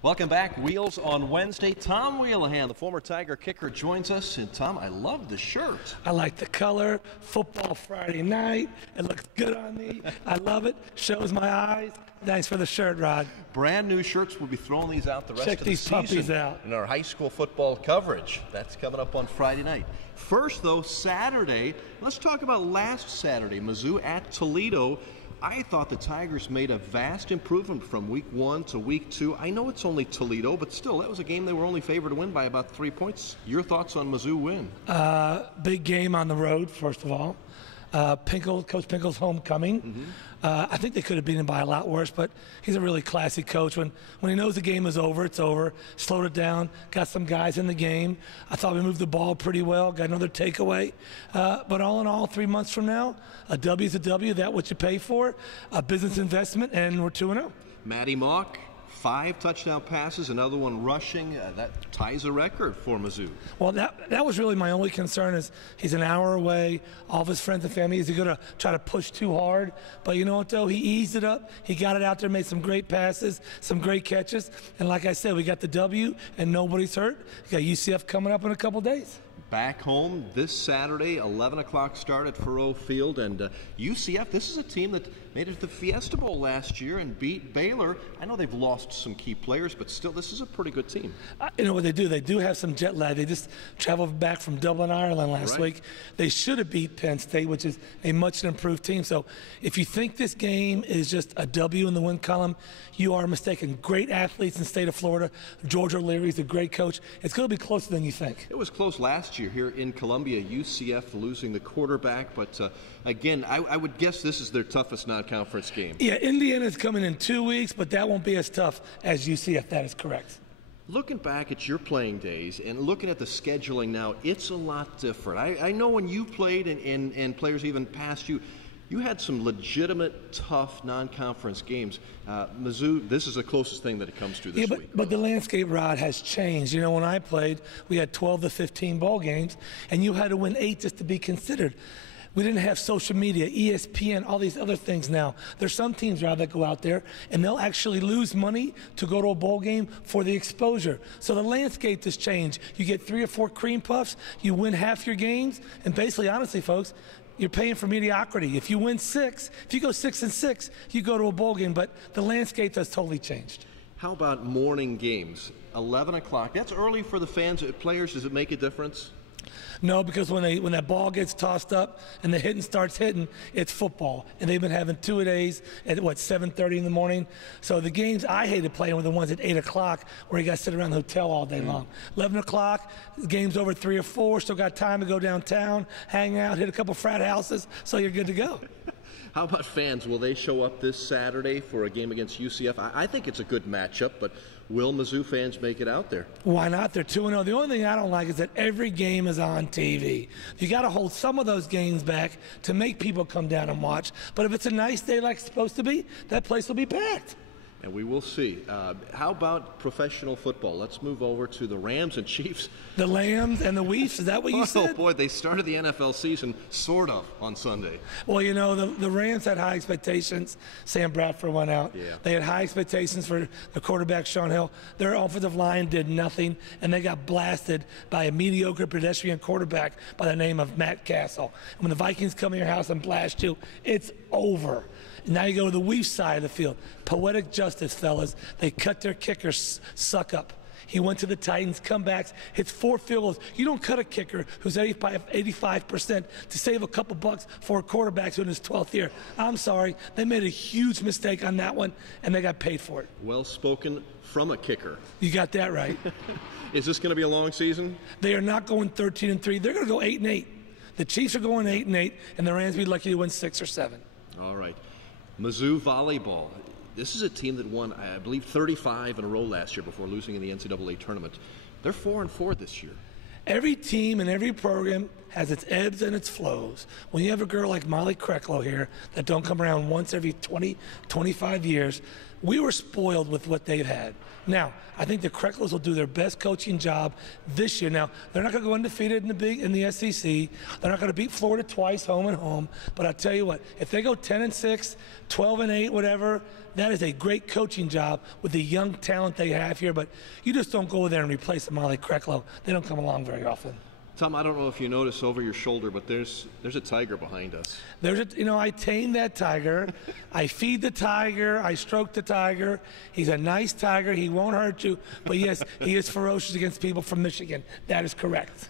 Welcome back. Wheels on Wednesday. Tom Wheelahan, the former Tiger kicker, joins us. And Tom, I love the shirt. I like the color. Football Friday night. It looks good on me. I love it. Shows my eyes. Thanks for the shirt, Rod. Brand new shirts. We'll be throwing these out the rest Check of the these season puppies out. in our high school football coverage. That's coming up on Friday night. First, though, Saturday. Let's talk about last Saturday. Mizzou at Toledo. I thought the Tigers made a vast improvement from week 1 to week 2. I know it's only Toledo, but still, that was a game they were only favored to win by about 3 points. Your thoughts on Mizzou win? Big game on the road, first of all. Coach Pinkel's homecoming. I think they could have beaten him by a lot worse, but he's a really classy coach. When he knows the game is over, it's over. Slowed it down, got some guys in the game. I thought we moved the ball pretty well, got another takeaway. But all in all, 3 months from now, a W is a W. That's what you pay for. A business investment, and we're 2-0. Matty Mock, 5 touchdown passes, another one rushing. That ties a record for Mizzou. Well, that was really my only concern is he's an hour away. All of his friends and family, is he going to try to push too hard? But you know what, though? He eased it up. He got it out there, made some great passes, some great catches. And like I said, we got the W, and nobody's hurt. We got UCF coming up in a couple days. Back home this Saturday, 11 o'clock start at Faurot Field. And UCF, this is a team that made it to the Fiesta Bowl last year and beat Baylor. I know they've lost some key players, but still, this is a pretty good team. You know what they do? They do have some jet lag. They just traveled back from Dublin, Ireland last week. They should have beat Penn State, which is a much improved team. So if you think this game is just a W in the win column, you are mistaken. Great athletes in the state of Florida. George O'Leary is a great coach. It's going to be closer than you think. It was close last year here in Columbia. UCF losing the quarterback, but again, I would guess this is their toughest non-conference game. Yeah, Indiana's coming in 2 weeks, but that won't be as tough as UCF. That is correct. Looking back at your playing days and looking at the scheduling now, it's a lot different. I know when you played and players even past you, you had some legitimate, tough non-conference games. Mizzou, this is the closest thing that it comes to this week. But the landscape, Rod, has changed. You know, when I played, we had 12 to 15 ball games, and you had to win 8 just to be considered. We didn't have social media, ESPN, all these other things now. There's some teams, Rod, that go out there, and they'll actually lose money to go to a bowl game for the exposure. So the landscape has changed. You get 3 or 4 cream puffs, you win half your games, and basically, honestly, folks, you're paying for mediocrity. If you win 6, if you go 6-6, you go to a bowl game. But the landscape has totally changed. How about morning games? 11 o'clock. That's early for the fans, players. Does it make a difference? No, because when that ball gets tossed up and the hitting starts hitting, it's football. And they've been having 2-a-days at, 7:30 in the morning. So the games I hated playing were the ones at 8 o'clock where you got to sit around the hotel all day long. 11 o'clock, the game's over at 3 or 4, still got time to go downtown, hang out, hit a couple frat houses, so you're good to go. How about fans? Will they show up this Saturday for a game against UCF? I think it's a good matchup, but will Mizzou fans make it out there? Why not? They're 2-0. The only thing I don't like is that every game is on TV. You got to hold some of those games back to make people come down and watch. But if it's a nice day like it's supposed to be, that place will be packed. And we will see. How about professional football? Let's move over to the Rams and Chiefs. The Lambs and the Weefs, is that what you said? Oh, boy, they started the NFL season sort of on Sunday. Well, you know, the Rams had high expectations. Sam Bradford went out. Yeah. They had high expectations for the quarterback, Sean Hill. Their offensive line did nothing, and they got blasted by a mediocre pedestrian quarterback by the name of Matt Castle. And when the Vikings come in your house and blast you, it's over. Now you go to the Weef side of the field. Poetic justice, fellas. They cut their kicker, suck up. He went to the Titans, comebacks, hits 4 field goals. You don't cut a kicker who's 85% to save a couple bucks for a quarterback who's in his 12th year. I'm sorry. They made a huge mistake on that one, and they got paid for it. Well spoken from a kicker. You got that right. Is this going to be a long season? They are not going 13-3. They're going to go 8-8. The Chiefs are going 8-8, and the Rams will be lucky to win 6 or 7. All right. Mizzou volleyball. This is a team that won, I believe, 35 in a row last year before losing in the NCAA tournament. They're 4-4 this year. Every team and every program has its ebbs and its flows. When you have a girl like Molly Kreklow here that don't come around once every 20, 25 years, we were spoiled with what they've had. Now, I think the Kreckles will do their best coaching job this year. Now, they're not going to go undefeated in the SEC. They're not going to beat Florida twice, home and home. But I'll tell you what, if they go 10-6, 12-8, whatever, that is a great coaching job with the young talent they have here. But you just don't go there and replace a Molly Krecklow. They don't come along very often. Tom, I don't know if you notice over your shoulder, but there's a tiger behind us. I tame that tiger. I feed the tiger. I stroke the tiger. He's a nice tiger. He won't hurt you. But yes, he is ferocious against people from Michigan. That is correct.